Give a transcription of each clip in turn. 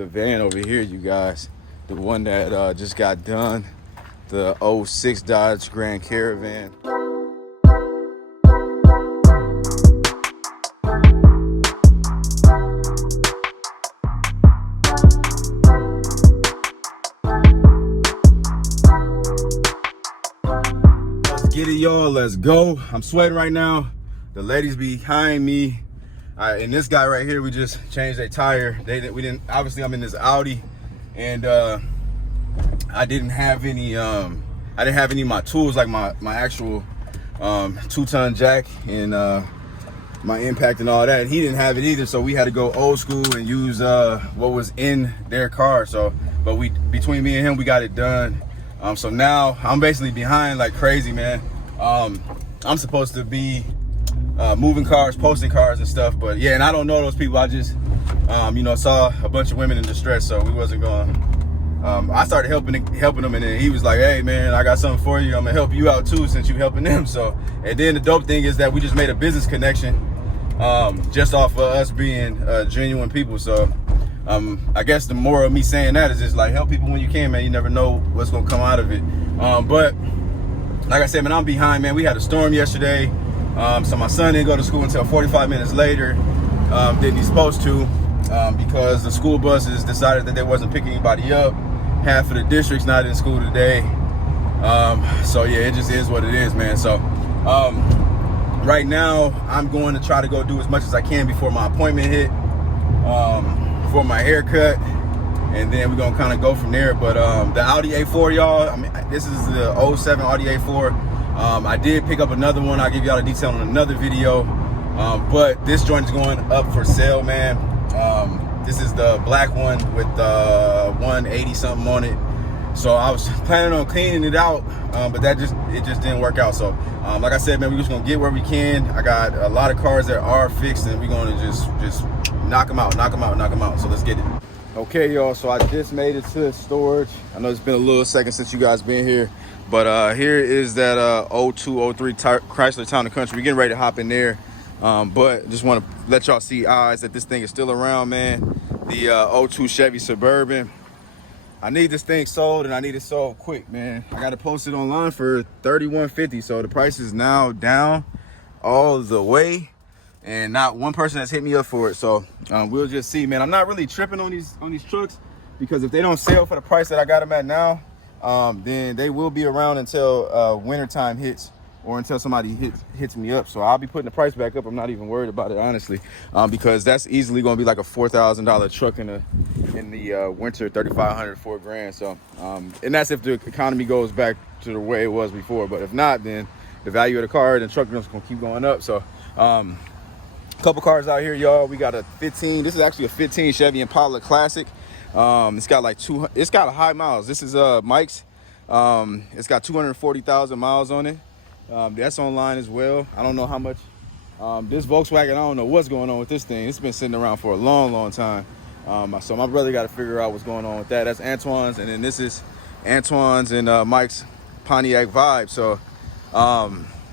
the van over here, you guys. The one that just got done. The 06 Dodge Grand Caravan. Let's get it, y'all. Let's go. I'm sweating right now. The ladies behind me. And this guy right here, we just changed a tire. We didn't. Obviously, I'm in this Audi, and I didn't have any. I didn't have any of my tools, like my actual 2-ton jack and my impact and all that. He didn't have it either, so we had to go old school and use what was in their car. So, but between me and him, we got it done. So now I'm basically behind like crazy, man. I'm supposed to be moving cars, posting cars and stuff, but yeah, and I don't know those people. I just you know, saw a bunch of women in distress, so we wasn't going. I started helping them, and then he was like, hey man, I got something for you. I'm gonna help you out too, since you helping them. So, and then the dope thing is that we just made a business connection just off of us being genuine people. So I guess the moral of me saying that is just like, help people when you can, man. You never know what's gonna come out of it. But like I said, man, I'm behind, man. We had a storm yesterday. So my son didn't go to school until 45 minutes later than he's supposed to, because the school buses decided that they wasn't picking anybody up. Half of the district's not in school today. So yeah, it just is what it is, man. So right now I'm going to try to go do as much as I can before my appointment hit, for my haircut, and then we're gonna kind of go from there. But the Audi A4, y'all, I mean, this is the 07 Audi A4. I did pick up another one. I'll give y'all the detail in another video. But this joint is going up for sale, man. This is the black one with 180 something on it. So I was planning on cleaning it out, but it just didn't work out. So like I said, man, we're just gonna get where we can. I got a lot of cars that are fixed, and we're gonna just knock them out. So let's get it. Okay, y'all, so I just made it to storage. I know it's been a little second since you guys been here, but here is that 02, 03 Chrysler Town and Country. We're getting ready to hop in there, but just want to let y'all see eyes that this thing is still around, man. The 02 Chevy Suburban. I need this thing sold, and I need it sold quick, man. I got to post it online for $31.50, so the price is now down all the way. And not one person has hit me up for it, so we'll just see, man. I'm not really tripping on these trucks, because if they don't sell for the price that I got them at now, then they will be around until winter time hits, or until somebody hits me up. So I'll be putting the price back up. I'm not even worried about it, honestly, because that's easily going to be like a $4,000 truck in the winter, $3,500, $4,000. So and that's if the economy goes back to the way it was before. But if not, then the value of the car and the truck is going to keep going up. So couple cars out here, y'all. We got a 15. This is actually a 15 Chevy Impala Classic. It's got like it's got a high miles. This is Mike's. It's got 240,000 miles on it. That's online as well. I don't know how much. This Volkswagen, I don't know what's going on with this thing. It's been sitting around for a long time. So my brother got to figure out what's going on with that. That's Antoine's, and then this is Antoine's and Mike's Pontiac Vibe. So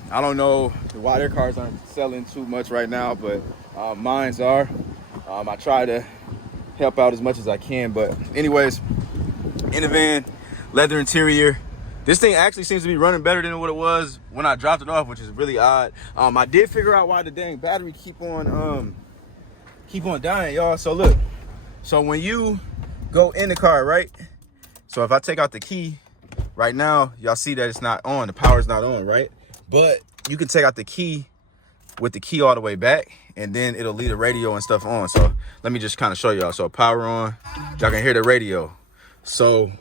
I don't know why their cars aren't selling too much right now, but mine's are. I try to help out as much as I can, but anyways, in the van, leather interior. This thing actually seems to be running better than what it was when I dropped it off, which is really odd. I did figure out why the dang battery keep on dying, y'all. So look, so when you go in the car, right? So if I take out the key right now, y'all see that it's not on, the power's not on, right? But you can take out the key with the key all the way back, and then it'll leave the radio and stuff on. So let me just kind of show y'all. So power on, y'all can hear the radio. So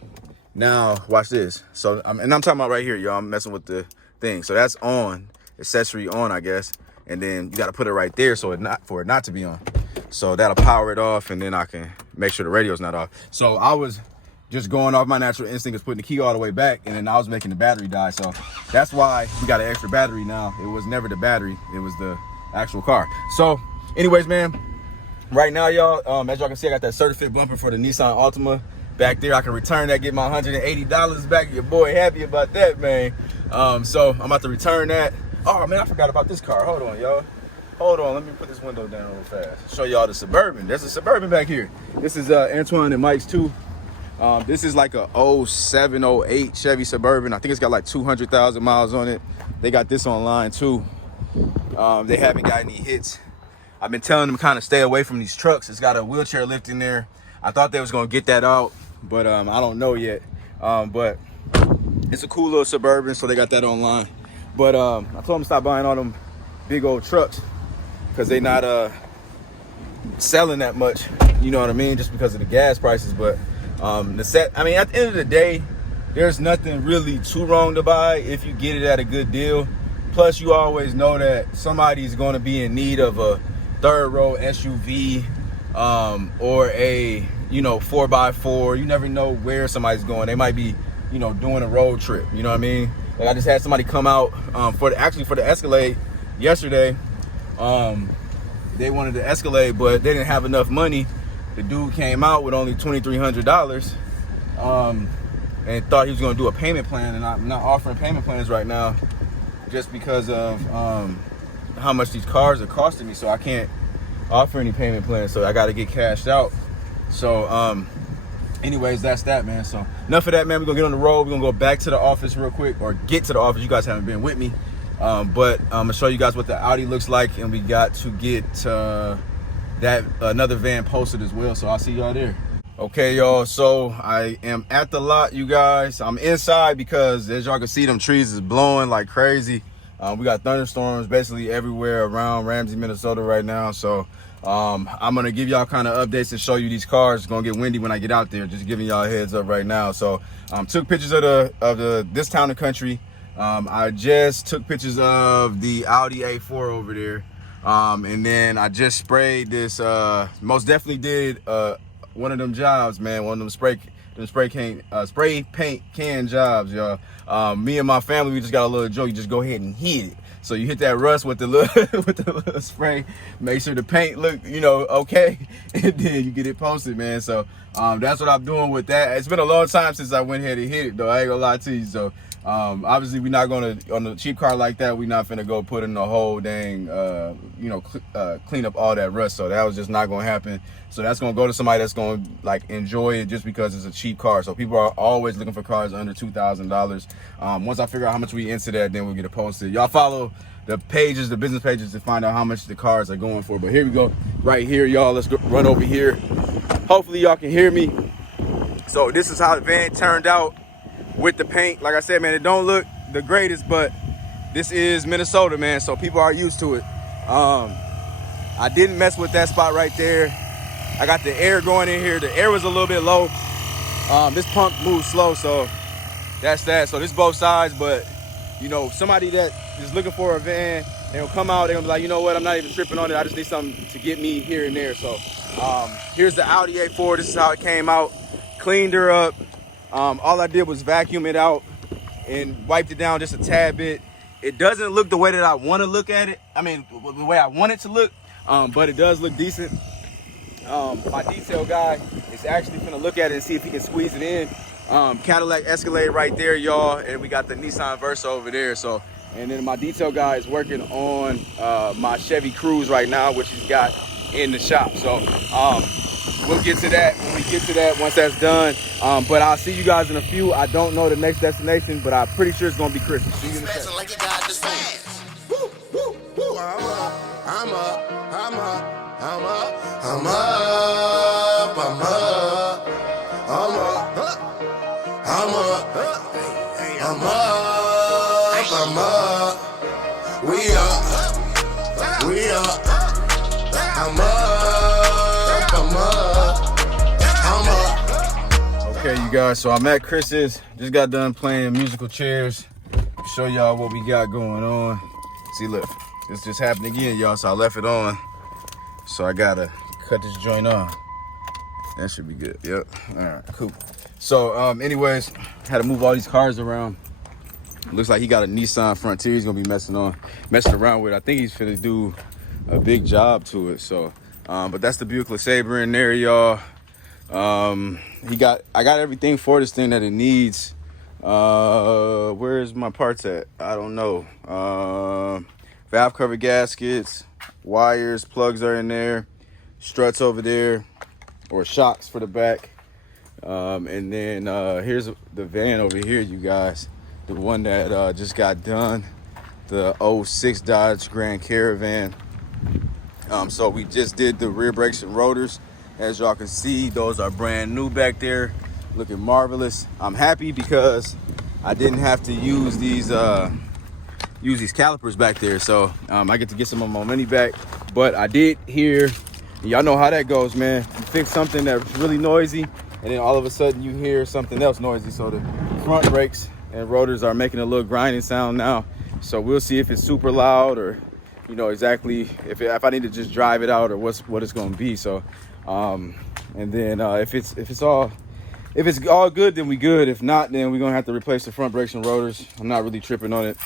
now watch this. So I'm talking about right here, y'all. I'm messing with the thing. So that's on, accessory on, I guess. And then you got to put it right there so it not to be on. So that'll power it off, and then I can make sure the radio's not off. So I was just going off my natural instinct is putting the key all the way back, and then I was making the battery die. So that's why we got an extra battery now. It was never the battery, it was the actual car. So anyways, man, right now, y'all, as y'all can see, I got that certificate bumper for the Nissan Altima back there. I can return that, get my $180 back. Your boy happy about that, man. So I'm about to return that. Oh man, I forgot about this car. Hold on, y'all. Hold on, let me put this window down real fast. Show y'all the Suburban. There's a Suburban back here. This is Antoine and Mike's too. This is like a 07, 08 Chevy Suburban. I think it's got like 200,000 miles on it. They got this online too. They haven't got any hits. I've been telling them kind of stay away from these trucks. It's got a wheelchair lift in there. I thought they was gonna get that out, but I don't know yet. But it's a cool little Suburban, so they got that online. But I told them to stop buying all them big old trucks because they not selling that much, you know what I mean, just because of the gas prices. But I mean, at the end of the day, there's nothing really too wrong to buy if you get it at a good deal. Plus, you always know that somebody's going to be in need of a third row SUV or a 4x4. You never know where somebody's going. They might be doing a road trip, you know what I mean. Like I just had somebody come out for the Escalade yesterday. They wanted the Escalade, but they didn't have enough money. The dude came out with only $2,300 and thought he was going to do a payment plan, and I'm not offering payment plans right now just because of how much these cars are costing me. So I can't offer any payment plans, so I got to get cashed out. So anyways, that's that, man. So enough of that, man. We're gonna get on the road. We're gonna go back to the office real quick, or get to the office. You guys haven't been with me, but I'm gonna show you guys what the Audi looks like, and we got to get that another van posted as well. So I'll see y'all there. Okay, y'all, so I am at the lot, you guys. I'm inside because as y'all can see, them trees is blowing like crazy. We got thunderstorms basically everywhere around Ramsey, Minnesota right now. So I'm gonna give y'all kind of updates and show you these cars. It's gonna get windy when I get out there, just giving y'all a heads up right now. So took pictures of this town and country. I just took pictures of the Audi A4 over there. And then I just sprayed this, most definitely did one of them jobs, man. One of them spray paint can jobs, y'all. Me and my family, we just got a little joke. You just go ahead and hit it. So you hit that rust with the little spray, make sure the paint look, okay, and then you get it posted, man. So that's what I'm doing with that. It's been a long time since I went ahead and hit it, though. I ain't gonna lie to you. So obviously we're not gonna, on a cheap car like that, we're not finna go put in the whole dang, clean up all that rust. So that was just not gonna happen. So that's gonna go to somebody that's gonna like enjoy it just because it's a cheap car. So people are always looking for cars under $2,000. Once I figure out how much we into that, then we'll get it posted. Y'all follow the pages, the business pages, to find out how much the cars are going for. But here we go, right here, y'all. Let's go, run over here. Hopefully y'all can hear me. So this is how the van turned out with the paint. Like I said, man, it don't look the greatest, but this is Minnesota, man, so people are used to it. I didn't mess with that spot right there. I got the air going in here. The air was a little bit low. This pump moves slow, so that's that. So this both sides, but somebody that is looking for a van, they'll come out, they're gonna be like, you know what, I'm not even tripping on it. I just need something to get me here and there. So here's the Audi A4. This is how it came out. Cleaned her up. All I did was vacuum it out and wiped it down just a tad bit. It doesn't look the way that I want to look at it. I mean, the way I want it to look, but it does look decent. My detail guy is actually gonna look at it and see if he can squeeze it in. Cadillac Escalade right there, y'all, and we got the Nissan Versa over there. So, and then my detail guy is working on my Chevy Cruze right now, which he's got in the shop. So we'll get to that when we get to that, once that's done. But I'll see you guys in a few. I don't know the next destination, but I'm pretty sure it's gonna be Christmas. See you in a second. Okay, you guys, so I'm at Chris's. Just got done playing musical chairs. Show y'all what we got going on. See, look, this just happened again, y'all, so I left it on. So I gotta cut this joint on. That should be good. Yep. All right, cool. So anyways, had to move all these cars around. Looks like he got a Nissan Frontier he's gonna be messing around with. I think he's finna do a big job to it. So but that's the Buick LeSabre in there, y'all. I got everything for this thing that it needs. Where's my parts at? I don't know. valve cover gaskets, wires, plugs are in there, struts over there, or shocks for the back. And then here's the van over here, you guys. The one that just got done, the 06 Dodge Grand Caravan. So we just did the rear brakes and rotors. As y'all can see, those are brand new back there, looking marvelous. I'm happy because I didn't have to use these calipers back there, so I get to get some of my money back. But I did hear, y'all know how that goes, man. You fix something that's really noisy, and then all of a sudden you hear something else noisy. So the front brakes and rotors are making a little grinding sound now. So we'll see if it's super loud, or you know exactly if I need to just drive it out, or what it's going to be. So and then if it's all good, then we good. If not, then we're gonna have to replace the front brakes and rotors. I'm not really tripping on it.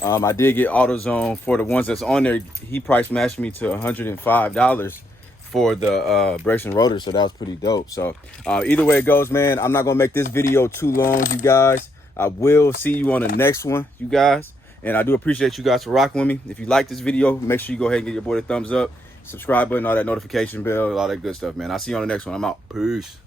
I did get AutoZone for the ones that's on there. He price matched me to $105 for the brakes and rotors, so that was pretty dope. So either way it goes, man, I'm not gonna make this video too long, you guys. I will see you on the next one, you guys. And I do appreciate you guys for rocking with me. If you like this video, make sure you go ahead and give your boy a thumbs up, subscribe button, all that notification bell, all that good stuff, man. I'll see you on the next one. I'm out. Peace.